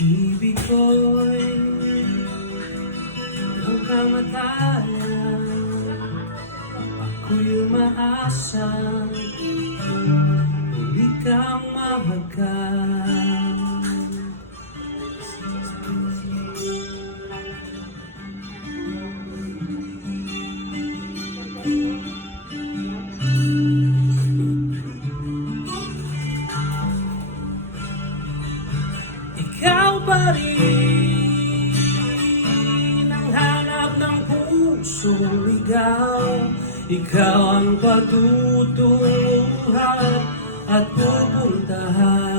Ibig ko'y ang kamatayan. Ako'y umaasang muli kang mahagan. Ikaw pa rin ang hanap ng pusong ligaw. Ikaw ang patutunguhan at pupuntahan.